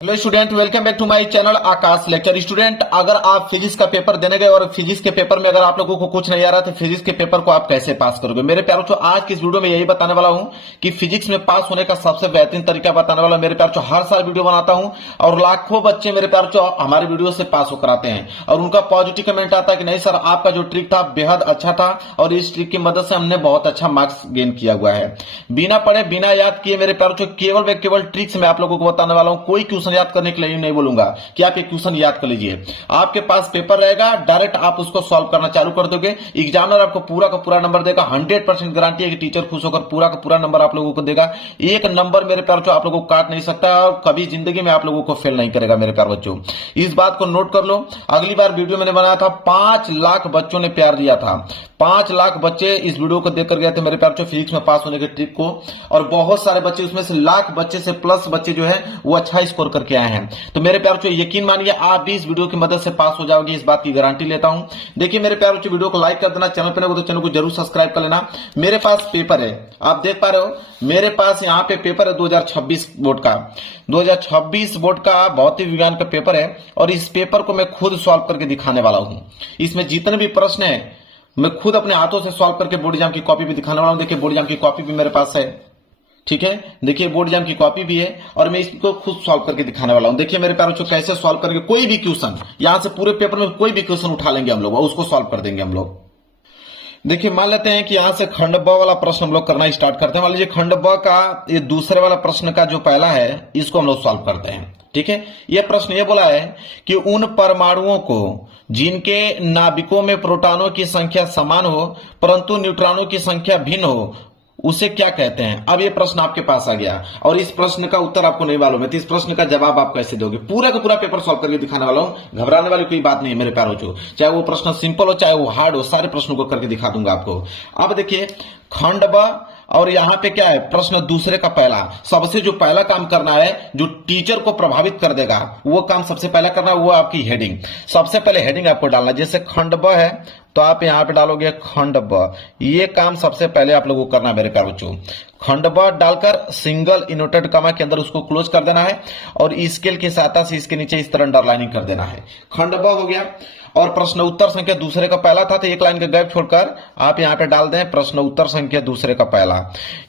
Hello student, welcome back to my channel Aakash lecture. Student, अगर आप physics का paper देने गए और फिजिक्स के पेपर में अगर आप लोगों को कुछ नहीं आ रहा तो फिजिक्स के पेपर को आप कैसे पास करोगे। मेरे प्यारों चो आज की इस वीडियो में यही बताने वाला हूं कि फिजिक्स में पास होने का सबसे बेहतरीन तरीका बताने वाला। मेरे प्यारों चो हर साल वीडियो बनाता हूं और लाखों बच्चे मेरे प्यारों चो हमारे वीडियो से पास होकर आते हैं और उनका पॉजिटिव कमेंट आता है कि नहीं सर, आपका जो ट्रिक था बेहद अच्छा था और इस ट्रिक की मदद से हमने बहुत अच्छा मार्क्स गेन किया हुआ है। बिना पढ़े बिना याद किए मेरे प्यारों चो केवल व केवल ट्रिक्स मैं आप लोगों को बताने वाला हूं। कोई क्वेश्चन याद करने के लिए नहीं बोलूंगा कि आप ये क्वेश्चन याद कर लीजिए। आपके पास पेपर रहेगा, डायरेक्ट आप उसको सॉल्व करना चालू कर दोगे। एग्जामिनर आपको पूरा का पूरा नंबर देगा। 100% गारंटी है कि टीचर खुश होकर पूरा का पूरा नंबर आप लोगों को देगा। एक नंबर मेरे प्यार बच्चों आप लोगों को काट नहीं सकता और कभी जिंदगी में आप लोगों को फेल नहीं करेगा मेरे प्यार बच्चों। इस बात को नोट कर लो। अगली बार वीडियो मैंने बनाया था 5 लाख बच्चों ने प्यार दिया था। 5 लाख बच्चे इस वीडियो को देखकर गए थे मेरे प्यार बच्चों फिजिक्स में पास होने के ट्रिक को, और बहुत सारे बच्चे उसमें से लाख बच्चे से प्लस बच्चे जो है वो अच्छा स्कोर करके आए हैं। तो मेरे प्यार बच्चों यकीन मानिए आप भी इस वीडियो की मदद से पास हो जाओगे, इस बात की गारंटी लेता हूं। देखिए मेरे प्यार बच्चों, वीडियो को लाइक कर देना, चैनल पर तो चैनल को जरूर सब्सक्राइब कर लेना। मेरे पास पेपर है, आप देख पा रहे हो मेरे पास यहाँ पे पेपर है 2026 बोर्ड का। 2026 बोर्ड का भौतिक विज्ञान का पेपर है और इस पेपर को मैं खुद सॉल्व करके दिखाने वाला हूं। इसमें जितने भी प्रश्न है मैं खुद अपने हाथों से सॉल्व करके बोर्ड एग्जाम की कॉपी भी दिखाने वाला हूं। देखिए बोर्ड एग्जाम की कॉपी भी मेरे पास है, ठीक है। देखिए बोर्ड एग्जाम की कॉपी भी है और मैं इसको खुद सॉल्व करके दिखाने वाला हूं। देखिए मेरे प्यारों को कैसे सॉल्व करके कोई भी क्वेश्चन यहां से पूरे पेपर में कोई भी क्वेश्चन उठा लेंगे हम लोग और उसको सॉल्व कर देंगे हम लोग। देखिए मान लेते हैं कि यहां से खंड ब वाला प्रश्न हम लोग करना स्टार्ट करते हैं। मान लीजिए खंड ब का ये दूसरे वाला प्रश्न का जो पहला है इसको हम लोग सॉल्व करते हैं, ठीक है। यह प्रश्न ये बोला है कि उन परमाणुओं को जिनके नाभिकों में प्रोटॉनों की संख्या समान हो परंतु न्यूट्रॉनों की संख्या भिन्न हो उसे क्या कहते हैं। अब ये प्रश्न आपके पास आ गया और इस प्रश्न का उत्तर आपको नहीं मालूम है तो इस प्रश्न का जवाब आप कैसे दोगे। पूरा का पूरा पेपर सॉल्व करके दिखाने वाला हूं, घबराने वाली कोई बात नहीं है मेरे प्यारों को। चाहे वो प्रश्न सिंपल हो चाहे वो हार्ड हो, सारे प्रश्नों को करके दिखा दूंगा आपको। अब देखिए खंड ब और यहां पे क्या है, प्रश्न दूसरे का पहला। सबसे जो पहला काम करना है जो टीचर को प्रभावित कर देगा वो काम सबसे पहला करना है, वो आपकी हेडिंग। सबसे पहले हेडिंग आपको डालना है। जैसे खंड ब है तो आप यहां पे डालोगे खंड ब। ये काम सबसे पहले आप लोगों को करना है मेरे प्यारे बच्चों। खंड ब डालकर सिंगल इनवर्टेड कॉमा के अंदर उसको क्लोज कर देना है और स्केल की सहायता से इसके नीचे इस तरह अंडरलाइनिंग कर देना है। खंड ब हो गया। और प्रश्न उत्तर संख्या दूसरे का पहला था तो एक लाइन का गैप छोड़कर आप यहां पे डाल दें प्रश्न उत्तर संख्या दूसरे का पहला।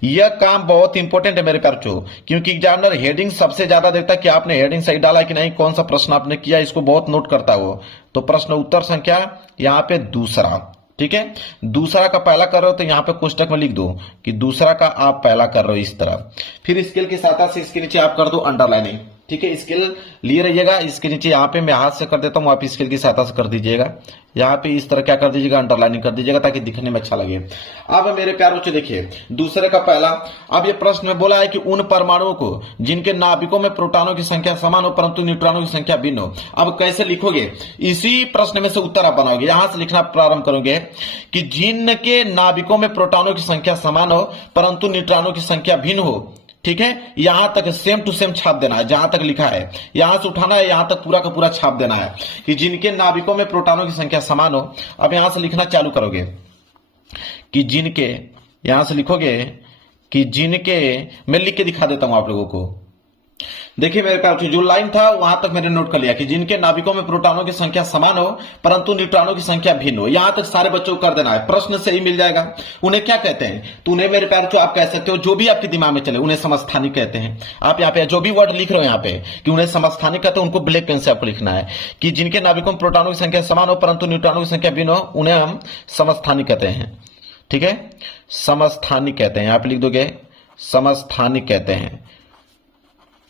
यह काम बहुत इंपॉर्टेंट है मेरे प्यारों, क्योंकि एग्जामिनर हेडिंग सबसे ज्यादा देखता है कि आपने हेडिंग सही डाला कि नहीं, कौन सा प्रश्न आपने किया, इसको बहुत नोट करता है वो। तो प्रश्न उत्तर संख्या यहां पे दूसरा, ठीक है। दूसरा का पहला कर रहे हो तो यहां पे कोष्टक में लिख दो कि दूसरा का आप पहला कर रहे हो इस तरह। फिर स्केल की सहायता से इसके नीचे आप कर दो अंडरलाइनिंग, ठीक है। स्केल लिए रहिएगा, इसके नीचे यहाँ पे मैं हाथ से कर देता हूँ, आप स्केल की सहायता से कर दीजिएगा। यहाँ पे इस तरह क्या कर दीजिएगा, अंडरलाइनिंग कर दीजिएगा ताकि दिखने में अच्छा लगे। अब मेरे प्यारे बच्चों देखिए दूसरे का पहला। अब ये प्रश्न में बोला है कि उन परमाणुओं को जिनके नाभिकों में प्रोटॉनों की संख्या समान हो परंतु न्यूट्रॉनों की संख्या भिन्न हो। अब कैसे लिखोगे, इसी प्रश्न में से उत्तर आप बनाओगे। यहां से लिखना प्रारंभ करोगे कि जिनके नाभिकों में प्रोटॉनों की संख्या समान हो परंतु न्यूट्रॉनों की संख्या भिन्न हो, ठीक है। यहां तक सेम टू सेम छाप देना है, जहां तक लिखा है यहां से उठाना है, यहां तक पूरा का पूरा छाप देना है कि जिनके नाभिकों में प्रोटॉनों की संख्या समान हो। अब यहां से लिखना चालू करोगे कि जिनके, यहां से लिखोगे कि जिनके, मैं लिख के दिखा देता हूं आप लोगों को। देखिए मेरे प्यारे जो लाइन था वहां तक मैंने नोट कर लिया कि जिनके नाभिकों में प्रोटॉनों की संख्या समान हो परंतु न्यूट्रॉनों की संख्या भिन्न हो। यहां तक सारे बच्चों को कर देना है, प्रश्न से ही मिल जाएगा। उन्हें क्या कहते हैं, तो उन्हें मेरे प्यारे आप कह सकते हो जो भी आपके दिमाग में चले, उन्हें समस्थानिक कहते हैं। आप यहाँ पे जो भी वर्ड लिख रहे हो यहाँ पे कि उन्हें समस्थानिक कहते हैं, उनको ब्लैक पेन से आपको लिखना है कि जिनके नाभिकों में प्रोटॉनों की संख्या समान हो परंतु न्यूट्रॉनों की संख्या भिन्न हो, उन्हें हम समस्थानिक कहते हैं, ठीक है। समस्थानिक कहते हैं, आप लिख दोगे समस्थानिक कहते हैं।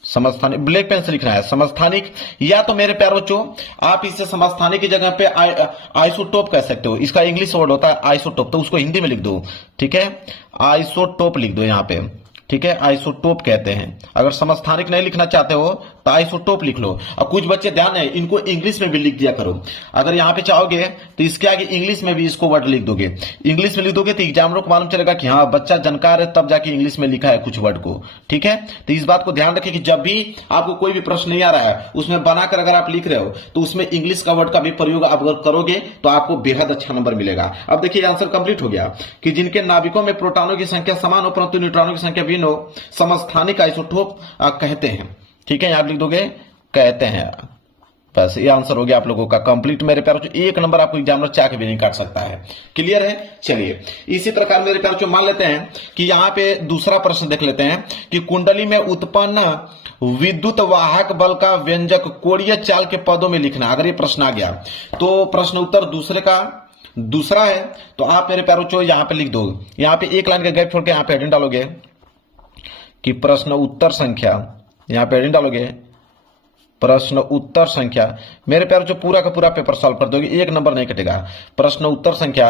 समस्थानिक ब्लैक पेन से लिखना है समस्थानिक। या तो मेरे प्यारे बच्चों आप इसे समस्थानिक की जगह पे आइसोटोप कह सकते हो। इसका इंग्लिश वर्ड होता है आइसोटोप, तो उसको हिंदी में लिख दो, ठीक है। आइसोटोप लिख दो यहाँ पे, ठीक है। आइसोटोप कहते हैं। अगर समस्थानिक नहीं लिखना चाहते हो तो आइसोटोप लिख लो। और कुछ बच्चे ध्यान है इनको इंग्लिश में भी लिख दिया करो। अगर यहाँ पे चाहोगे तो इसके आगे इंग्लिश में भी इसको वर्ड लिख दोगे। इंग्लिश में लिख दोगे तो एग्जामिनर को मालूम चलेगा कि हाँ बच्चा जानकार है, तब जाके इंग्लिश में लिखा है कुछ वर्ड को, ठीक है। तो इस बात को ध्यान रखें कि जब भी आपको कोई भी प्रश्न नहीं आ रहा है उसमें बनाकर अगर आप लिख रहे हो तो उसमें इंग्लिश का वर्ड का भी प्रयोग आप अगर करोगे तो आपको बेहद अच्छा नंबर मिलेगा। अब देखिए आंसर कंप्लीट हो गया कि जिनके नाभिकों में प्रोटॉनों की संख्या समान हो परंतु न्यूट्रॉनों की संख्या भिन्न हो, समस्थानिक आइसोटोप कहते हैं, ठीक है। आप लिख दोगे कहते हैं। बस ये आंसर हो गया आप लोगों का कंप्लीट मेरे प्यारों। एक नंबर आपको एग्जामिनर चाह के भी नहीं काट सकता है। क्लियर है? चलिए इसी प्रकार मेरे प्यारों मान लेते हैं कि यहाँ पे दूसरा प्रश्न देख लेते हैं कि कुंडली में उत्पन्न विद्युत वाहक बल का व्यंजक कोणीय चाल के पदों में लिखना। अगर ये प्रश्न आ गया तो प्रश्न उत्तर दूसरा है, तो आप मेरे प्यारों यहाँ पे लिख दो। यहाँ पे एक लाइन का गैप छोड़ के यहाँ पे हेडिंग डालोगे कि प्रश्न उत्तर संख्या, यहाँ पे हेडिंग डालोगे प्रश्न उत्तर संख्या। मेरे प्यारों जो पूरा का पूरा पेपर सॉल्व कर दोगे, एक नंबर नहीं कटेगा। प्रश्न उत्तर संख्या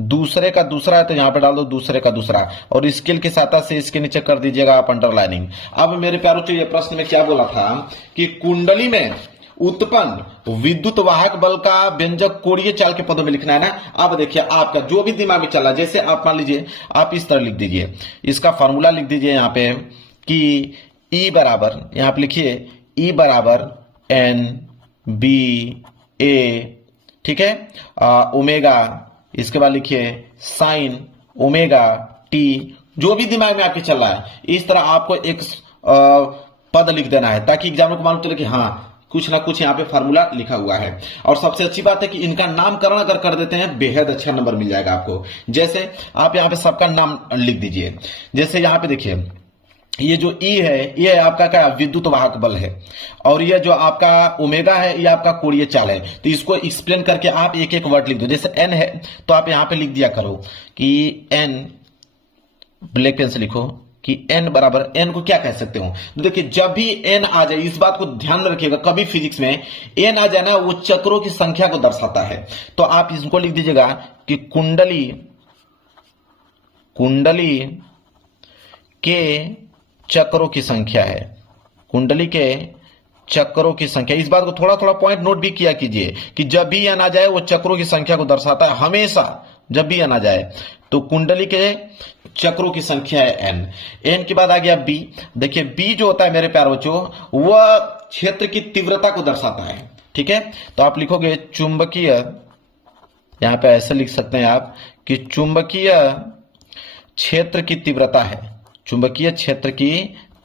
दूसरे का दूसरा है तो यहां पे डाल दो दूसरे का दूसरा, और स्केल की सहायता से इसके नीचे कर दीजिएगा आप अंडरलाइनिंग। अब मेरे प्यारों ये प्रश्न में क्या बोला था कि कुंडली में उत्पन्न विद्युत वाहक बल का व्यंजक कोणीय चाल के पदों में लिखना है ना। अब देखिए आपका जो भी दिमाग में चला, जैसे आप मान लीजिए आप इस तरह लिख दीजिए, इसका फॉर्मूला लिख दीजिए यहाँ पे कि E बराबर, यहाँ पे लिखिए E बराबर एन बी ए, ठीक है, ओमेगा, इसके बाद लिखिए साइन ओमेगा टी। जो भी दिमाग में आपके चल रहा है इस तरह आपको एक पद लिख देना है ताकि एग्जामिनर को मालूम चले कि हाँ कुछ ना कुछ यहाँ पे फार्मूला लिखा हुआ है। और सबसे अच्छी बात है कि इनका नामकरण अगर कर देते हैं बेहद अच्छा नंबर मिल जाएगा आपको। जैसे आप यहाँ पे सबका नाम लिख दीजिए। जैसे यहाँ पे देखिए ये जो E है ये आपका क्या विद्युत वाहक बल है, और ये जो आपका ओमेगा है ये आपका कोणीय चाल है। तो इसको एक्सप्लेन करके आप एक एक वर्ड लिख दो। जैसे N है तो आप यहां पे लिख दिया करो कि N, ब्लैक पेन से लिखो कि N बराबर, N को क्या कह सकते हो। तो देखिए जब भी N आ जाए, इस बात को ध्यान में रखिएगा, कभी फिजिक्स में N आ जाए ना वो चक्रों की संख्या को दर्शाता है। तो आप इसको लिख दीजिएगा कि कुंडली के चक्रों की संख्या है, कुंडली के चक्रों की संख्या। इस बात को थोड़ा थोड़ा पॉइंट नोट भी किया कीजिए कि जब भी N आ जाए वो चक्रों की संख्या को दर्शाता है हमेशा। जब भी N आ जाए तो कुंडली के चक्रों की संख्या है N के बाद आ गया B। देखिए B जो होता है मेरे प्यारे बच्चों वह क्षेत्र की तीव्रता को दर्शाता है, ठीक है। तो आप लिखोगे चुंबकीय, यहां पे ऐसे लिख सकते हैं आप कि चुंबकीय क्षेत्र की तीव्रता है, चुंबकीय क्षेत्र की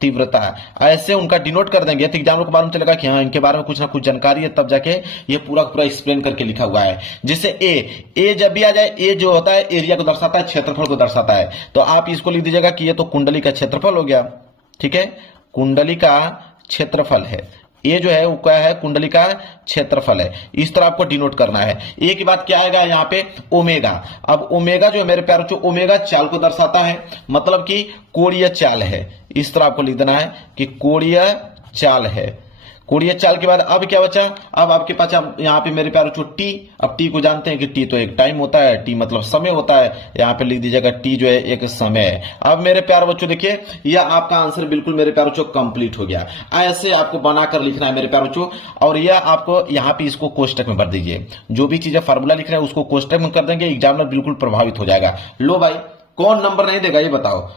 तीव्रता, ऐसे उनका डिनोट कर देंगे तो एग्जामिनर को मालूम चलेगा कि हाँ इनके बारे में कुछ ना कुछ जानकारी है, तब जाके ये पूरा पूरा एक्सप्लेन करके लिखा हुआ है। जैसे ए जब भी आ जाए, ए जो होता है एरिया को दर्शाता है, क्षेत्रफल को दर्शाता है। तो आप इसको लिख दीजिएगा कि ये तो कुंडली का क्षेत्रफल हो गया, ठीक है, कुंडली का क्षेत्रफल है। ये जो है वो क्या है, कुंडली का क्षेत्रफल है। इस तरह आपको डिनोट करना है। एक ही बात क्या आएगा यहाँ पे ओमेगा। अब ओमेगा जो है मेरे प्यारों जो ओमेगा चाल को दर्शाता है, मतलब कि कोणीय चाल है। इस तरह आपको लिख देना है कि कोणीय चाल है। कोणीय चाल के बाद अब क्या बचा, अब आपके पास यहाँ पे मेरे प्यारों जो टी, अब टी को जानते हैं कि टी तो एक टाइम होता है, टी मतलब समय होता है। यहाँ पे लिख दीजिएगा टी जो है एक समय है। अब मेरे प्यारे बच्चों देखिए यह आपका आंसर बिल्कुल मेरे प्यारे बच्चों कंप्लीट हो गया। ऐसे आपको बनाकर लिखना है मेरे प्यारे बच्चों, और यह आपको यहाँ पे इसको कोष्टक में भर दीजिए। जो भी चीजें फार्मूला लिख रहे हैं उसको कोष्टक में कर देंगे, एग्जामिनर बिल्कुल प्रभावित हो जाएगा। लो भाई कौन नंबर नहीं देगा ये बताओ।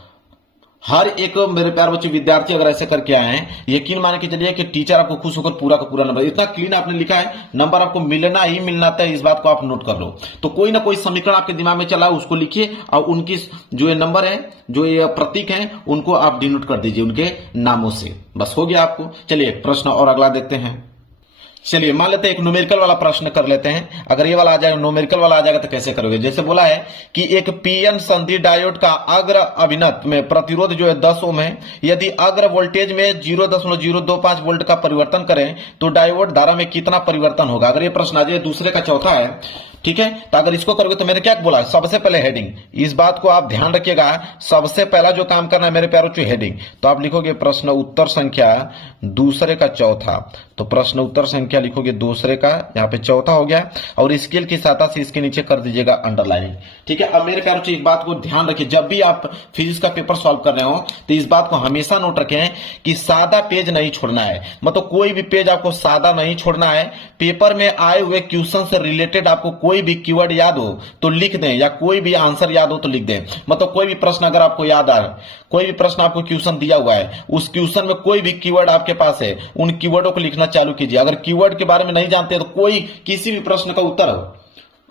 हर एक मेरे प्यारे बच्चे विद्यार्थी अगर ऐसे करके आए हैं, यकीन मान के चलिए कि टीचर आपको खुश होकर पूरा का पूरा नंबर, इतना क्लीन आपने लिखा है, नंबर आपको मिलना ही मिलना था। इस बात को आप नोट कर लो। तो कोई ना कोई समीकरण आपके दिमाग में चला उसको लिखिए, और उनकी जो ये नंबर है, जो ये प्रतीक है, उनको आप डिनोट कर दीजिए उनके नामों से। बस हो गया आपको। चलिए प्रश्न और अगला देखते हैं। चलिए मान लेते हैं एक न्यूमेरिकल वाला प्रश्न कर लेते हैं। अगर ये वाला आ जाएगा, न्यूमेरिकल वाला आ जाएगा तो कैसे करोगे। जैसे बोला है कि एक पीएन संधि डायोड का अग्र अभिनत में प्रतिरोध जो है 10 ओम है। यदि अग्र वोल्टेज में 0.025 वोल्ट का परिवर्तन करें तो डायोड धारा में कितना परिवर्तन होगा। अगर ये प्रश्न आ जाए, दूसरे का चौथा है, ठीक है। तो अगर इसको करोगे तो मैंने क्या बोला, सबसे पहले हेडिंग, इस बात को आप ध्यान रखिएगा, सबसे पहला जो काम करना है मेरे प्यारों की हेडिंग। तो आप लिखोगे प्रश्न उत्तर संख्या दूसरे का चौथा। तो प्रश्न उत्तर संख्या लिखोगे दूसरे का, यहाँ पे चौथा हो गया, और स्केल की सहायता से इसके नीचे कर दीजिएगा अंडरलाइनिंग, ठीक है। अब मेरे प्यारों की एक बात को ध्यान रखिए, जब भी आप फिजिक्स का पेपर सॉल्व कर रहे हो तो इस बात को हमेशा नोट रखें कि सादा पेज नहीं छोड़ना है। मतलब कोई भी पेज आपको सादा नहीं छोड़ना है। पेपर में आए हुए क्वेश्चन से रिलेटेड आपको कोई भी कीवर्ड याद हो तो लिख दें, या कोई भी आंसर याद हो तो लिख दें। मतलब कोई भी प्रश्न अगर आपको याद आ, कोई भी प्रश्न आपको क्वेश्चन दिया हुआ है, उस क्वेश्चन में कोई भी कीवर्ड आपके पास है, उन कीवर्डों को लिखना चालू कीजिए। अगर कीवर्ड के बारे में नहीं जानते तो कोई किसी भी प्रश्न का उत्तर हो,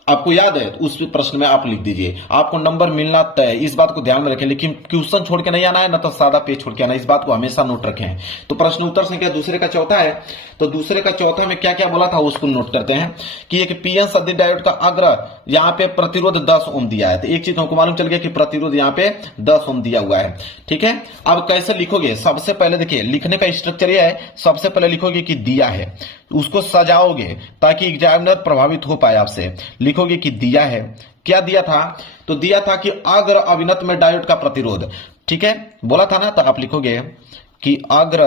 आपको याद है तो उस प्रश्न में आप लिख दीजिए, आपको नंबर मिलना तय है, इस बात को ध्यान में रखें। लेकिन क्वेश्चन छोड़ के नहीं आना है, ना तो सादा पेज छोड़ के आना है, इस बात को हमेशा नोट रखें। तो प्रश्न उत्तर संख्या दूसरे का चौथा है, तो दूसरे का चौथा में क्या क्या बोला था उसको नोट करते हैं कि एक पीएन सदी डायोड का अग्र यहाँ पे प्रतिरोध 10 ओम दिया है। तो एक चीज हमको मालूम चल गया कि प्रतिरोध यहाँ पे 10 ओम दिया हुआ है, ठीक है। अब कैसे लिखोगे, सबसे पहले देखिए लिखने का स्ट्रक्चर यह है, सबसे पहले लिखोगे कि दिया है, उसको सजाओगे ताकि एग्जामिनर प्रभावित हो पाए आपसे। लिखोगे कि दिया है, क्या दिया था, तो दिया था कि अग्र अभिनत में डायोड का प्रतिरोध, ठीक है, बोला था ना। तो आप लिखोगे कि अग्र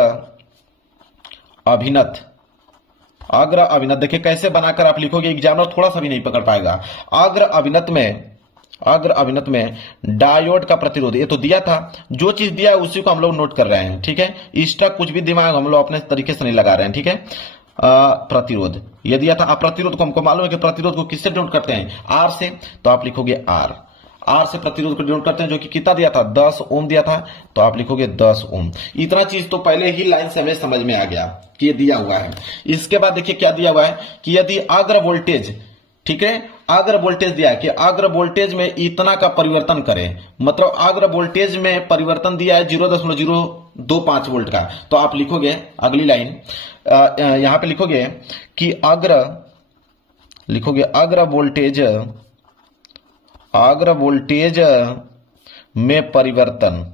अभिनत, अग्र अभिनत देखिए कैसे बनाकर आप लिखोगे, एग्जामिनर थोड़ा सा भी नहीं पकड़ पाएगा। अग्र अभिनत में डायोड का प्रतिरोध, ये तो दिया था, जो चीज दिया है उसी को हम लोग नोट कर रहे हैं, ठीक है। इसका कुछ भी दिमाग हम लोग अपने तरीके से नहीं लगा रहे हैं, ठीक है। प्रतिरोध ये दिया था। अब प्रतिरोध को हमको मालूम है कि प्रतिरोध को किससे डिनोट करते हैं, आर से, तो आप लिखोगे आर, आर से प्रतिरोध को डिनोट करते हैं, जो कि कितना दिया था, 10 ओम दिया था, तो आप लिखोगे 10 ओम। इतना चीज तो पहले ही लाइन से हमें समझ में आ गया कि ये दिया हुआ है। इसके बाद देखिए क्या दिया हुआ है कि यदि अग्र वोल्टेज, ठीक है, अग्र वोल्टेज दिया है कि अग्र वोल्टेज में इतना का परिवर्तन करें, मतलब अग्र वोल्टेज में परिवर्तन दिया है 0.025 वोल्ट का, तो आप लिखोगे अगली लाइन, यहां पे लिखोगे कि अग्र वोल्टेज में परिवर्तन,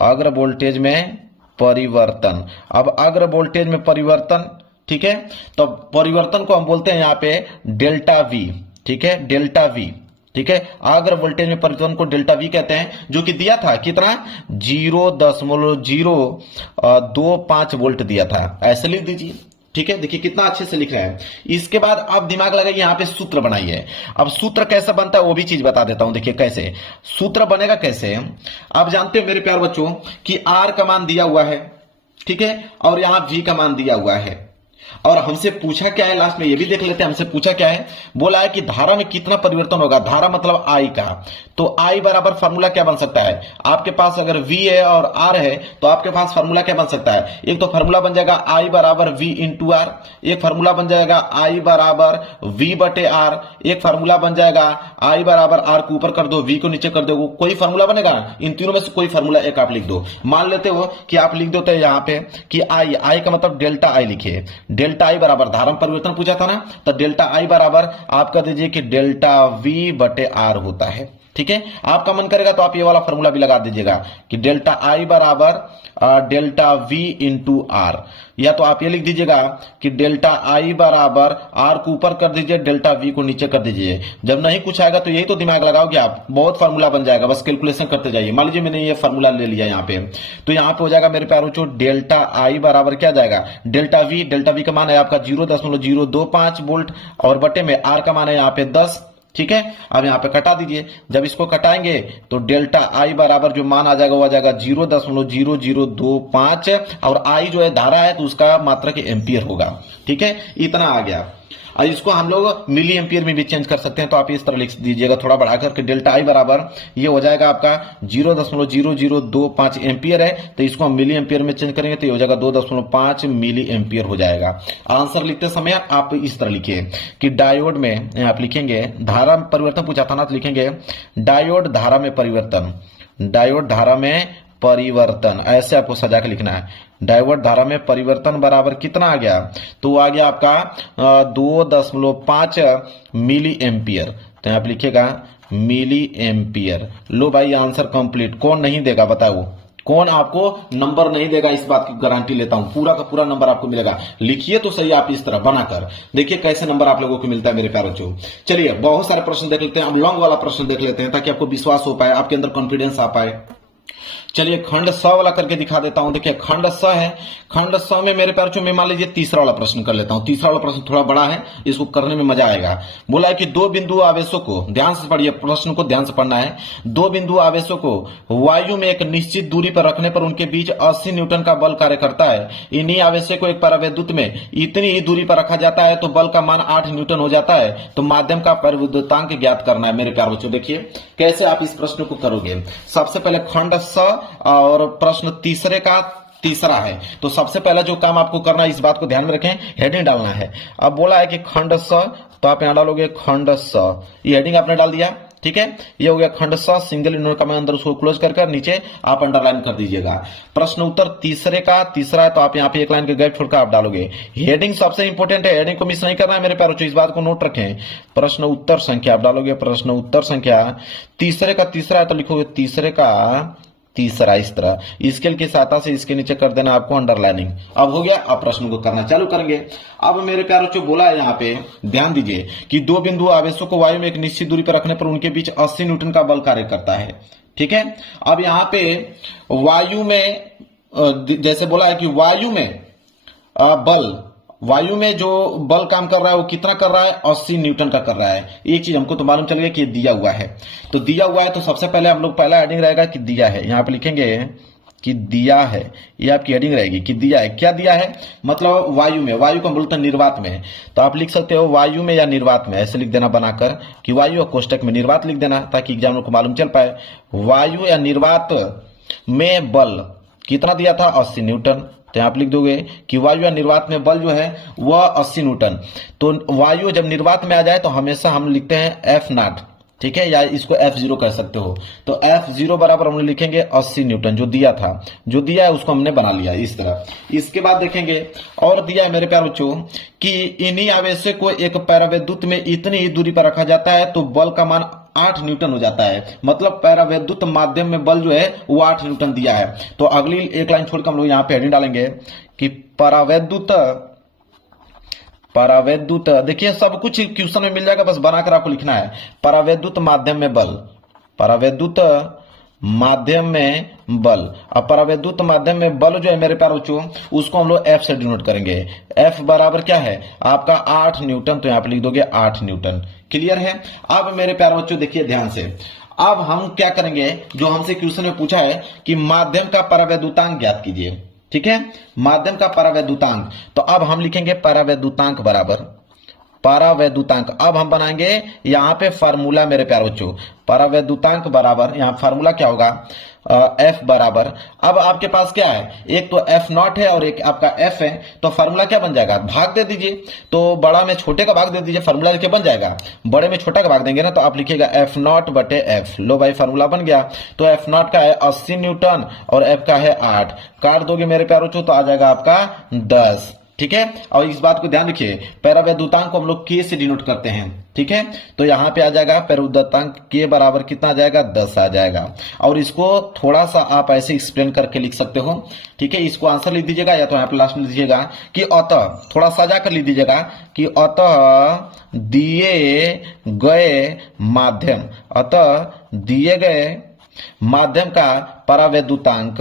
अग्र वोल्टेज में परिवर्तन। अब अग्र वोल्टेज में परिवर्तन, ठीक है, तो परिवर्तन को हम बोलते हैं यहां पे डेल्टा वी, ठीक है, डेल्टा वी, ठीक है। अग्र वोल्टेज में परिवर्तन को डेल्टा वी कहते हैं, जो कि दिया था कितना, 0.025 वोल्ट दिया था, ऐसे लिख दीजिए, ठीक है। देखिए कितना अच्छे से लिख रहे हैं। इसके बाद अब दिमाग लगाइए, यहां पे सूत्र बनाइए। अब सूत्र कैसे बनता है वो भी चीज बता देता हूं। देखिए कैसे सूत्र बनेगा, कैसे आप जानते हो मेरे प्यारे बच्चों कि आर का मान दिया हुआ है, ठीक है, और यहां वी का मान दिया हुआ है, और हमसे पूछा क्या है, लास्ट में ये भी देख लेते हैं, हमसे पूछा क्या है, बोला है कि धारा में कितना परिवर्तन होगा, धारा मतलब आई का। तो आई बराबर फार्मूला क्या बन सकता है, आपके पास अगर वी है और आर है तो आपके पास फार्मूला क्या बन सकता है, एक तो फार्मूला बन जाएगा आई बराबर वी इंटू आर, एक फार्मूला बन जाएगा आई बराबर वी बटे आर, एक फार्मूला बन जाएगा आई बराबर आर को ऊपर कर दो, वी को नीचे कर दो, कोई फार्मूला बनेगा, इन तीनों में से कोई फार्मूला एक आप लिख दो। मान लेते हो कि आप लिख देते हैं यहां पे कि आई का मतलब डेल्टा आई लिखिए, डेल्टा आई बराबर धारा में परिवर्तन पूछा था ना, तो डेल्टा आई बराबर आप कह दीजिए कि डेल्टा वी बटे आर होता है, ठीक है। आपका मन करेगा तो आप ये वाला फॉर्मूला भी लगा दीजिएगा कि डेल्टा आई बराबर डेल्टा वी इंटू आर, या तो आप ये लिख दीजिएगा कि डेल्टा आई बराबर आर को ऊपर कर दीजिए, डेल्टा वी को नीचे कर दीजिए। जब नहीं कुछ आएगा तो यही तो दिमाग लगाओगे आप, बहुत फार्मूला बन जाएगा, बस कैलकुलेशन करते जाइए। मान लीजिए मैंने ये फार्मूला ले लिया यहाँ पे, तो यहाँ पे हो जाएगा मेरे प्यारे बच्चों डेल्टा आई बराबर क्या जाएगा, डेल्टा वी का मान है आपका 0.025 वोल्ट, और बटे में आर का मान है यहाँ पे 10, ठीक है। अब यहाँ पे कटा दीजिए, जब इसको कटाएंगे तो डेल्टा आई बराबर जो मान आ जाएगा वो आ जाएगा 0.0025, और आई जो है धारा है तो उसका मात्रक एम्पियर होगा, ठीक है। इतना आ गया। और इसको हम लोग मिली एम्पियर में भी चेंज कर सकते हैं, तो आप इस तरह लिख दीजिएगा थोड़ा बढ़ा करके, डेल्टा आई बराबर ये हो जाएगा आपका 0.0025 एम्पियर है, तो इसको हम मिली एम्पियर में चेंज करेंगे तो ये हो जाएगा 2.5 मिली एम्पियर हो जाएगा। आंसर लिखते समय आप इस तरह लिखिए कि डायोड में आप लिखेंगे धारा में परिवर्तन पूछा था ना, तो लिखेंगे डायोड धारा में परिवर्तन, डायोड धारा में परिवर्तन, ऐसे आपको सजा के लिखना है। डायोड धारा में परिवर्तन बराबर कितना आ गया, तो आ गया आपका 2.5 मिली एम्पियर, तो आप लिखिएगा मिली एम्पियर। लो भाई आंसर कंप्लीट। कौन नहीं देगा बताओ, कौन आपको नंबर नहीं देगा, इस बात की गारंटी लेता हूं, पूरा का पूरा नंबर आपको मिलेगा। लिखिए तो सही आप इस तरह बनाकर, देखिए कैसे नंबर आप लोगों को मिलता है मेरे प्यारे बच्चों। चलिए बहुत सारे प्रश्न देख लेते हैं, अब लॉन्ग वाला प्रश्न देख लेते हैं ताकि आपको विश्वास हो पाए, आपके अंदर कॉन्फिडेंस आ पाए। चलिए खंड स वाला करके दिखा देता हूं। देखिए खंड स है, खंड स में मेरे प्यारे बच्चों में मान लीजिए तीसरा वाला प्रश्न कर लेता हूं। तीसरा वाला प्रश्न थोड़ा बड़ा है, इसको करने में मजा आएगा। बोला है कि दो बिंदु आवेशों को, ध्यान से पढ़िए, प्रश्न को ध्यान से पढ़ना है। दो बिंदु आवेशों को वायु में एक निश्चित दूरी पर रखने पर उनके बीच 80 न्यूटन का बल कार्य करता है। इन्हीं आवेशों को एक परावैद्युत में इतनी ही दूरी पर रखा जाता है तो बल का मान 8 न्यूटन हो जाता है। तो माध्यम का परिवैद्युतांक ज्ञात करना है मेरे प्यारे बच्चों। देखिए कैसे आप इस प्रश्न को करोगे। सबसे पहले खंड स और प्रश्न तीसरे का तीसरा है। तो सबसे पहला जो काम आपको करना है, इस बात को ध्यान में रखें, हेडिंग डालना है। अब बोला है कि खंड स, तो आप यहां डालोगे खंड स, ये हेडिंग आपने डाल दिया, ठीक है। ये हो गया खंड स, सिंगल इनवर्ट कॉमा अंदर उसको क्लोज कर नीचे आप अंडरलाइन कर दीजिएगा। प्रश्न उत्तर तीसरे का तीसरा है, तो आप यहाँ पे एक लाइन के गैप छोड़कर आप डालोगे। हेडिंग सबसे इंपॉर्टेंट है, हेडिंग को मिस नहीं करना है मेरे प्यारों, इस बात को नोट रखें। प्रश्न उत्तर संख्या आप डालोगे, प्रश्न उत्तर संख्या तीसरे का तीसरा है तो लिखोगे तीसरे का तीसरा, इस तरह स्केल की सहायता से इसके नीचे कर देना आपको अंडरलाइनिंग। अब हो गया, अब प्रश्न को करना चालू करेंगे। अब मेरे प्यारों जो बोला है यहाँ पे ध्यान दीजिए कि दो बिंदु आवेशों को वायु में एक निश्चित दूरी पर रखने पर उनके बीच 80 न्यूटन का बल कार्य करता है, ठीक है। अब यहाँ पे वायु में जैसे बोला है कि वायु में जो बल काम कर रहा है वो कितना कर रहा है, 80 न्यूटन का कर रहा है। एक चीज हमको तो मालूम चल गया कि ये दिया हुआ है, तो दिया हुआ है तो सबसे पहले हम लोग पहला हेडिंग रहेगा कि दिया है, यहां पे लिखेंगे कि दिया है, ये आपकी हेडिंग रहेगी कि दिया है। क्या दिया है, मतलब वायु में, वायु को हम बोलते हैं निर्वात में, तो आप लिख सकते हो वायु में या निर्वात में, ऐसे लिख देना बनाकर कि वायु और कोष्टक में निर्वात लिख देना, ताकि एग्जाम को मालूम चल पाए। वायु या निर्वात में बल कितना दिया था, 80 न्यूटन, तो आप लिख दोगे कि वायु या निर्वात में बल जो है वह 80 न्यूटन। तो वायु जब निर्वात में आ जाए तो हमेशा हम लिखते हैं F0, ठीक है, या इसको F0 कह सकते हो। तो F0 बराबर हम लिखेंगे 80 न्यूटन, जो दिया था, जो दिया है उसको हमने बना लिया इस तरह। इसके बाद देखेंगे और दिया है मेरे प्यारे बच्चों कि इन्हीं आवेशों को एक पैराविद्युत में इतनी ही दूरी पर रखा जाता है तो बल का मान 8 न्यूटन हो जाता है। मतलब पैराविद्युत माध्यम में बल जो है वो 8 न्यूटन दिया है। तो अगली एक लाइन छोड़कर हम लोग यहाँ पे हेडिंग डालेंगे कि परावैद्युत, देखिए सब कुछ क्वेश्चन में मिल जाएगा, बस बनाकर आपको लिखना है। परावैद्युत माध्यम में बल, परावैद्युत माध्यम में बल। अब परावैद्युत माध्यम में बल जो है मेरे प्यारे बच्चों उसको हम लोग F से डिनोट करेंगे। F बराबर क्या है आपका 8 न्यूटन, तो यहाँ पे लिख दोगे 8 न्यूटन। क्लियर है। अब मेरे प्यारे बच्चों देखिए ध्यान से, अब हम क्या करेंगे, जो हमसे क्वेश्चन में पूछा है कि माध्यम का परावैद्युतांक ज्ञात कीजिए, ठीक है, माध्यम का परावैद्युतांक। तो अब हम लिखेंगे परावैद्युतांक बराबर परावैद्युतांक। अब हम बनाएंगे यहां पे फार्मूला मेरे प्यारे बच्चों, परावैद्युतांक बराबर यहां फार्मूला क्या होगा, F बराबर, अब आपके पास क्या है, एक तो F0 है और एक आपका F है, तो फार्मूला क्या बन जाएगा, भाग दे दीजिए। तो बड़ा में छोटे का भाग दे दीजिए, फार्मूला क्या बन जाएगा, बड़े में छोटा का भाग देंगे ना, तो आप लिखिएगा F0 बटे F। लो भाई फार्मूला बन गया। तो F0 का है 80 न्यूटन और F का है 8, काट दोगे मेरे प्यारों तो आ जाएगा आपका 10, ठीक है। और इस बात को ध्यान रखिए, पैरावैद्युतांक को हम लोग K से डिनोट करते हैं, ठीक है। तो यहां पे आ जाएगा पैरावैद्युतांक K बराबर कितना आ जाएगा, 10 आ जाएगा। और इसको थोड़ा सा आप ऐसे एक्सप्लेन करके लिख सकते हो, ठीक है। इसको आंसर लिख दीजिएगा या तो यहाँ पे लास्ट में दीजिएगा कि अतः, थोड़ा सजा कर लिख दीजिएगा कि अतः दिए गए माध्यम, अतः दिए गए माध्यम का परावैद्युतांक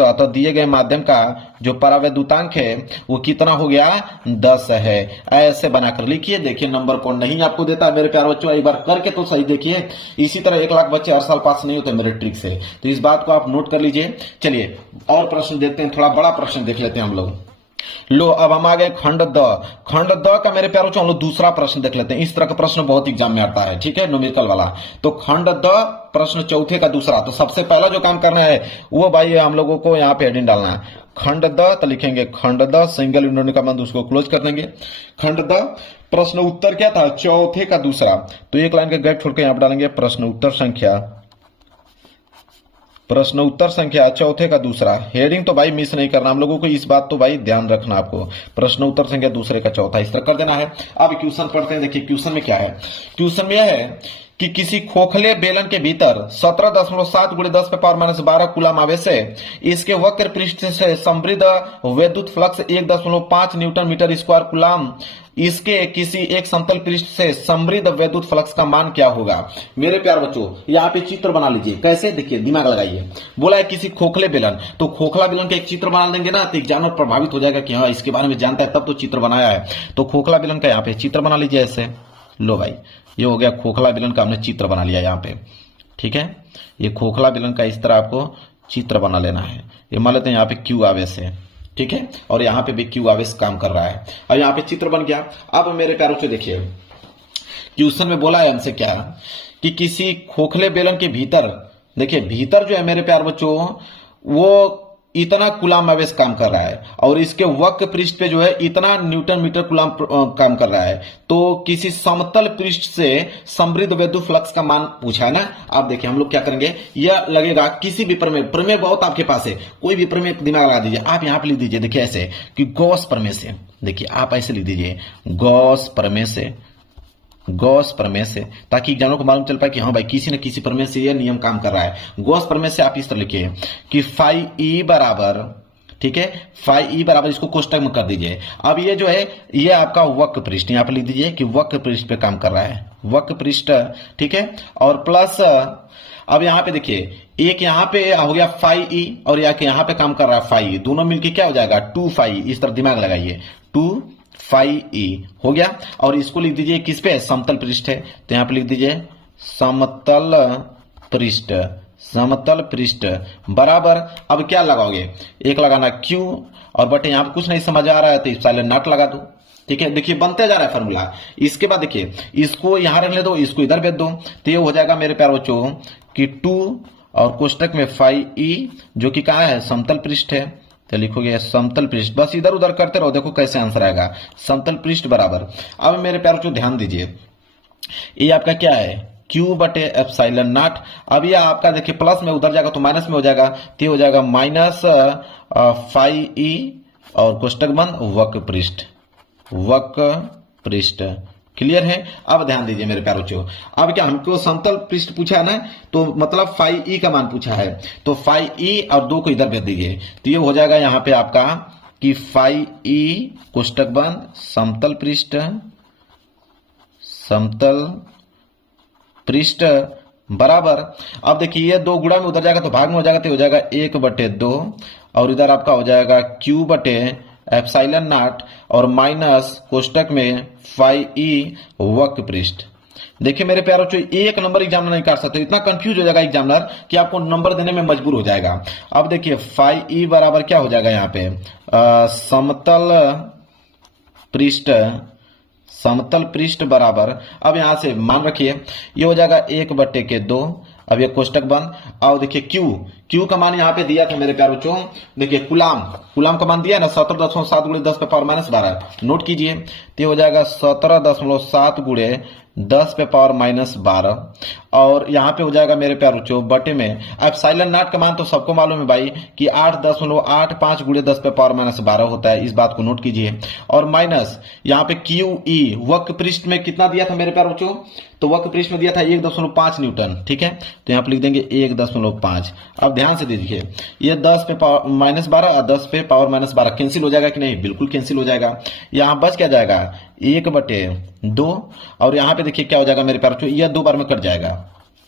अतः दिए गए माध्यम का जो परावैद्युतांक है वो कितना हो गया, 10 है। ऐसे बनाकर लिखिए। देखिए नंबर कौन नहीं आपको देता मेरे प्यारे बच्चों, एक बार करके तो सही देखिए। इसी तरह 1 लाख बच्चे हर साल पास नहीं होते मेरे ट्रिक से, तो इस बात को आप नोट कर लीजिए। चलिए और प्रश्न देखते हैं, थोड़ा बड़ा प्रश्न देख लेते हैं हम लोग। लो अब हम आ गए खंड द का मेरे प्यारों हम लोग दूसरा प्रश्न देख लेते हैं। इस तरह का प्रश्न बहुत एग्जाम में आता है, ठीक है, न्यूमेरिकल वाला। तो खंड द प्रश्न चौथे का दूसरा, तो सबसे पहला जो काम करना है वो भाई हम लोगों को यहाँ पे हेडिंग डालना है खंड द, तो लिखेंगे खंड द, सिंगल विंडो का बंद, उसको क्लोज कर देंगे। खंड द प्रश्न उत्तर क्या था, चौथे का दूसरा, तो एक लाइन का गैप छोड़ के यहाँ पे डालेंगे प्रश्न उत्तर संख्या चौथे का दूसरा। हेडिंग तो भाई मिस नहीं करना हम लोगों को, इस बात तो भाई ध्यान रखना आपको। प्रश्न उत्तर संख्या दूसरे का चौथा इस तरह कर देना है। अब क्वेश्चन पढ़ते हैं। देखिए क्वेश्चन में क्या है, क्वेश्चन में यह है कि किसी खोखले बेलन के भीतर 17.7 × 10⁻12 कूलम आवेश है। इसके वक्र पृष्ठ से समृद्ध वैद्युत flux 1.5 newton metre square coulomb. इसके किसी एक समतल पृष्ठ से समृद्ध वैद्युत फ्लक्स का मान क्या होगा। मेरे प्यार बच्चों यहाँ पे चित्र बना लीजिए। कैसे, देखिए दिमाग लगाइए। बोला है किसी खोखले बेलन, तो खोखला बेलन का एक चित्र बना देंगे ना, तो एग्जामिनर प्रभावित हो जाएगा कि हाँ इसके बारे में जानता है तब तो चित्र बनाया है। तो खोखला बेलन का यहाँ पे चित्र बना लीजिए ऐसे। लो भाई ये हो गया खोखला बेलन का, हमने चित्र बना लिया यहाँ पे, ठीक है। ये खोखला बेलन का इस तरह आपको चित्र बना लेना है। ये मान लेते हैं यहाँ पे क्यू आवेश है, ठीक है, और यहाँ पे भी क्यू आवेश काम कर रहा है और यहाँ पे चित्र बन गया। अब मेरे प्यारों से देखिए क्वेश्चन में बोला है हमसे क्या कि किसी खोखले बेलन के भीतर, देखिए भीतर जो है मेरे प्यार बच्चों वो इतना कूलाम आवेश काम कर रहा है और इसके वक्र पृष्ठ पे जो है इतना न्यूटन मीटर कूलाम काम कर रहा है। तो किसी समतल पृष्ठ से समृद्ध विद्युत फ्लक्स का मान पूछा है ना। आप देखिए हम लोग क्या करेंगे, यह लगेगा किसी भी प्रमेय बहुत आपके पास है, कोई भी प्रमेय दिमाग लगा दीजिए। आप यहां पर लिख दीजिए, देखिए ऐसे कि गॉस प्रमेय से, देखिए आप ऐसे लिख दीजिए गॉस प्रमेय से, गॉस प्रमेय से, ताकि एग्जामिनर को मालूम चल पाए कि हाँ भाई किसी न किसी प्रमेय से यह नियम काम कर रहा है। गॉस प्रमेय से आप इस तरह लिखिए कि फाई ई बराबर, ठीक है, फाई ई बराबर, इसको कोष्टक में कर दीजिए। अब ये जो है ये आपका वक्र पृष्ठ, यहां पर लिख दीजिए कि वक्र पृष्ठ पे काम कर रहा है, वक्र पृष्ठ, ठीक है, और प्लस अब यहां पे देखिए एक यहां पे हो गया फाई ई और यहां पे काम कर रहा है फाई ई, दोनों मिलके क्या हो जाएगा 2 फाई, इस तरह दिमाग लगाइए 2 फाई ई हो गया। और इसको लिख दीजिए किस पे, समतल पृष्ठ है, तो यहां पे लिख दीजिए समतल पृष्ठ, समतल पृष्ठ बराबर, अब क्या लगाओगे, एक लगाना क्यू और बटे, यहां पे कुछ नहीं समझ आ रहा है तो इप्सिलॉन नॉट लगा दो, ठीक है। देखिए बनते जा रहा है फॉर्मूला। इसके बाद देखिए इसको यहां रख ले दो, इसको इधर भेज दो, तो ये हो जाएगा मेरे प्यारे बच्चों कि 2 और कोष्टक में फाई ई जो कि कहां है, समतल पृष्ठ है, तो लिखोगे समतल पृष्ठ, बस इधर उधर करते रहो, देखो कैसे आंसर आएगा, समतल पृष्ठ बराबर। अब मेरे प्यारे बच्चों ध्यान दीजिए, ये आपका क्या है Q बटे एप्सिलॉन नॉट। अब ये आपका देखिए प्लस में उधर जाएगा तो माइनस में हो जाएगा, तो हो जाएगा माइनस फाई ई और कोष्टक बंद वक्र पृष्ठ, वक्र पृष्ठ, क्लियर है। अब ध्यान दीजिए मेरे प्यारे बच्चों, अब क्या हमको समतल पृष्ठ पूछा है ना, तो मतलब फाई ई का मान पूछा है, तो फाई ई और 2 को इधर भेज दीजिए, तो ये हो जाएगा यहां पे आपका कि फाई ई कोष्टक बंद समतल पृष्ठ, समतल पृष्ठ बराबर। अब देखिए ये 2 गुणा में उधर जाएगा तो भाग में हो जाएगा, तो हो जाएगा 1/2 और इधर आपका हो जाएगा Q बटे एप्सिलॉन नॉट और माइनस कोष्टक में फाई ई वक्र पृष्ठ। देखिए मेरे प्यारों बच्चों, एक नंबर एग्जामिनर नहीं काट सकते, इतना कंफ्यूज हो जाएगा एग्जामिनर कि आपको नंबर देने में मजबूर हो जाएगा। अब देखिए फाई ई बराबर क्या हो जाएगा यहाँ पे समतल पृष्ठ, समतल पृष्ठ बराबर, अब यहां से मान रखिए ये हो जाएगा 1/2, अब ये कोष्टक बंद। और देखिए क्यू का मान यहाँ पे दिया था मेरे प्यारे बच्चों, देखिए कुलाम का मान दिया ना 17.7 गुणे 10 पे पावर -12, नोट कीजिए, तो हो जाएगा 17.7 गुणे 10 पे पावर -12 और यहाँ पे हो जाएगा मेरे प्यारे बच्चों बटे में एप्सिलॉन नॉट का मान तो सबको मालूम है भाई कि 8.85 गुणे 10 पे पावर -12 होता है, इस बात को नोट कीजिए। और माइनस यहाँ पे क्यू ई वक्र पृष्ठ में कितना दिया था मेरे प्यारे बच्चों, तो वक्र पृष्ठ में दिया था 1.5 न्यूटन, ठीक है, तो यहाँ पे लिख देंगे 1.5। अब ध्यान से देखिए ये 10 पे पावर -12 और 10 पे पावर -12 कैंसिल हो जाएगा कि नहीं, बिल्कुल कैंसिल हो जाएगा। यहाँ बच क्या जाएगा 1/2 और यहाँ पे देखिए क्या हो जाएगा मेरे प्यारे बच्चों, यह 2 बार में कट जाएगा,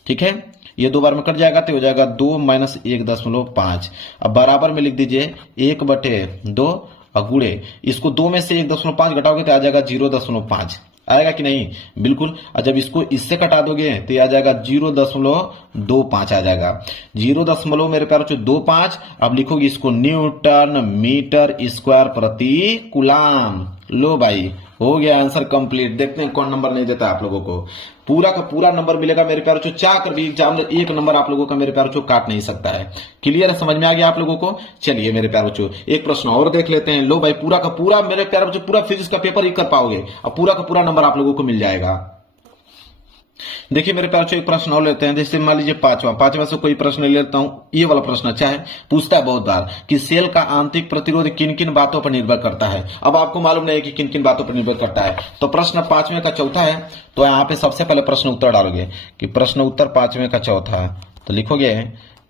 ठीक है, ये 2 बार में कट जाएगा तो हो जाएगा 2 - 1.5। अब बराबर में लिख दीजिए 1/2 और गुणे इसको 2 में से 1.5 घटाओगे तो आ जाएगा 0.5, आएगा कि नहीं, बिल्कुल। और जब इसको इससे कटा दोगे तो आ जाएगा 0.25 आ जाएगा, 0 मेरे प्यारे बच्चों 25। अब लिखोगे इसको न्यूटन मीटर स्क्वायर प्रति कूलाम। लो भाई हो गया आंसर कंप्लीट। देखते हैं कौन नंबर नहीं देता आप लोगों को, पूरा का पूरा नंबर मिलेगा मेरे प्यारे बच्चों, चाह कर भी एग्जाम में 1 नंबर आप लोगों का मेरे प्यारे बच्चों काट नहीं सकता है। क्लियर है, समझ में आ गया आप लोगों को। चलिए मेरे प्यारे बच्चों एक प्रश्न और देख लेते हैं। लो भाई पूरा का पूरा मेरे प्यारे बच्चों पूरा फिजिक्स का पेपर ही कर पाओगे और पूरा का पूरा नंबर आप लोगों को मिल जाएगा। देखिए मेरे प्यारे बच्चों एक प्रश्न और लेते हैं, जैसे मान लीजिए पांचवा से कोई प्रश्न ले लेता हूं। ये वाला प्रश्न अच्छा है, पूछता है बहुत बार कि सेल का आंतरिक प्रतिरोध किन किन बातों पर निर्भर करता है। अब आपको मालूम नहीं है कि किन किन बातों पर निर्भर करता है, तो प्रश्न 5वें का चौथा है, तो यहाँ पे सबसे पहले प्रश्न उत्तर डालोगे कि प्रश्न उत्तर 5वें का चौथा, तो लिखोगे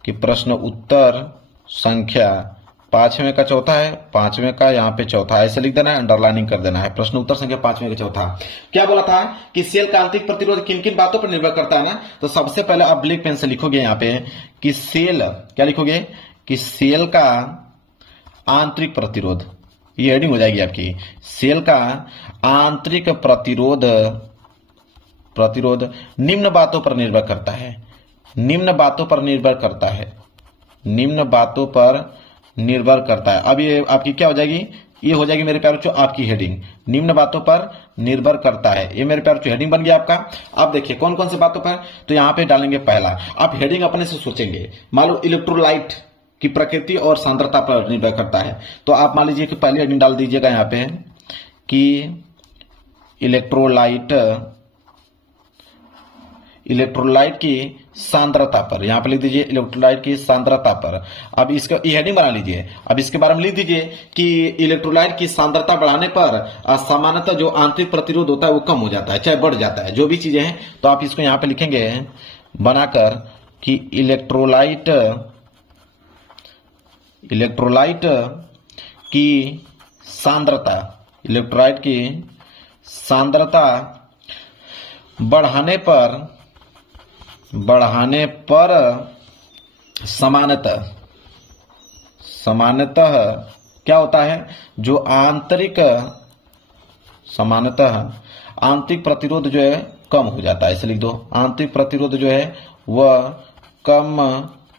कि प्रश्न उत्तर संख्या 5वें का चौथा है, 5वें का यहाँ पे चौथा, ऐसे लिख देना है, अंडरलाइनिंग कर देना है। प्रश्न उत्तर संख्या 5वें का चौथा क्या बोला था कि सेल का आंतरिक प्रतिरोध किन किन बातों पर निर्भर करता है ना, तो सबसे पहले आप ब्लैक पेन से लिखोगे यहाँ पे कि सेल, क्या लिखोगे कि सेल का आंतरिक प्रतिरोध, ये हेडिंग हो जाएगी आपकी, सेल का आंतरिक प्रतिरोध निम्न बातों पर निर्भर करता है, निम्न बातों पर निर्भर करता है, निम्न बातों पर निर्भर करता है। अब ये आपकी क्या हो जाएगी, ये हो जाएगी मेरे प्यारे बच्चों आपकी हेडिंग, निम्न बातों पर निर्भर करता है। ये मेरे प्यारे बच्चों हेडिंग बन गया आपका। अब देखिए कौन कौन सी बातों पर, तो यहाँ पे डालेंगे पहला, आप हेडिंग अपने से सोचेंगे, मान लो इलेक्ट्रोलाइट की प्रकृति और सांद्रता पर निर्भर करता है। तो आप मान लीजिए कि पहले हेडिंग डाल दीजिएगा यहाँ पे कि इलेक्ट्रोलाइट की सांद्रता पर, यहां पर लिख दीजिए इलेक्ट्रोलाइट की सांद्रता पर। अब इसका ये हेडिंग बना लीजिए। अब इसके बारे में लिख दीजिए कि इलेक्ट्रोलाइट की सांद्रता बढ़ाने पर सामान्यतः जो आंतरिक प्रतिरोध होता है वो कम हो जाता है, चाहे बढ़ जाता है, जो भी चीजें हैं। तो आप इसको यहां पे लिखेंगे बनाकर कि इलेक्ट्रोलाइट की सांद्रता बढ़ाने पर सामान्यतः क्या होता है, जो आंतरिक प्रतिरोध जो है कम हो जाता है। इसे लिख दो, आंतरिक प्रतिरोध जो है वह कम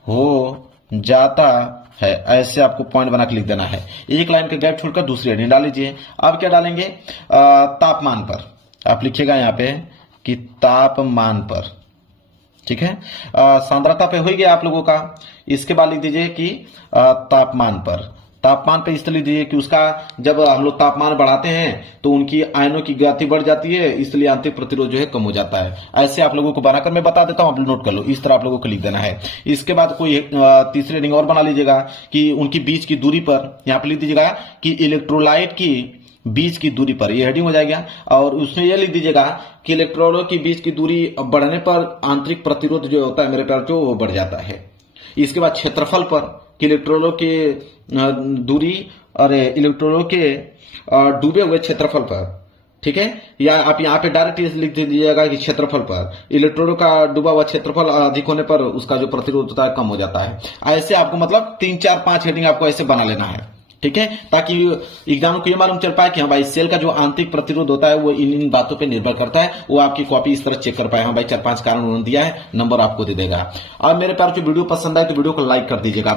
हो जाता है। ऐसे आपको पॉइंट बना के लिख देना है। एक लाइन का गैप छोड़कर दूसरी हेडिंग डाल लीजिए। अब क्या डालेंगे, तापमान पर। आप लिखिएगा यहाँ पे कि तापमान पर, ठीक है। सांद्रता पे हो गया आप लोगों का। इसके बाद लिख दीजिए कि तापमान पे इसलिए लिख दीजिए कि उसका जब हम लोग तापमान बढ़ाते हैं तो उनकी आयनों की गति बढ़ जाती है, इसलिए आंतरिक प्रतिरोध जो है कम हो जाता है। ऐसे आप लोगों को बनाकर मैं बता देता हूं, आप नोट कर लो। इस तरह आप लोगों को लिख देना है। इसके बाद कोई तीसरी हेडिंग और बना लीजिएगा कि उनकी बीच की दूरी पर, यहां पर लिख दीजिएगा कि इलेक्ट्रोलाइट की बीच की दूरी पर, यह हेडिंग हो जाएगा। और उसमें यह लिख दीजिएगा कि इलेक्ट्रोनों की बीच की दूरी बढ़ने पर आंतरिक प्रतिरोध जो होता है मेरे प्यार जो वो बढ़ जाता है। इसके बाद क्षेत्रफल पर कि इलेक्ट्रोनों के दूरी और इलेक्ट्रोनों के डूबे हुए क्षेत्रफल पर, ठीक है। या आप यहाँ पे डायरेक्ट लिख दीजिएगा कि क्षेत्रफल पर इलेक्ट्रोनों का डूबा हुआ क्षेत्रफल अधिक होने पर उसका जो प्रतिरोध होता है कम हो जाता है। ऐसे आपको मतलब 3, 4, 5 हेडिंग आपको ऐसे बना लेना है, ठीक है, ताकि एग्जाम को ये मालूम चल पाए कि हाँ भाई सेल का जो आंतरिक प्रतिरोध होता है वो इन बातों पे निर्भर करता है। वो आपकी कॉपी इस तरह चेक कर पाए, हाँ भाई 4-5 कारण उन्होंने दिया है, नंबर आपको दे देगा। अब मेरे प्यार जो वीडियो पसंद आए तो वीडियो को लाइक कर दीजिएगा।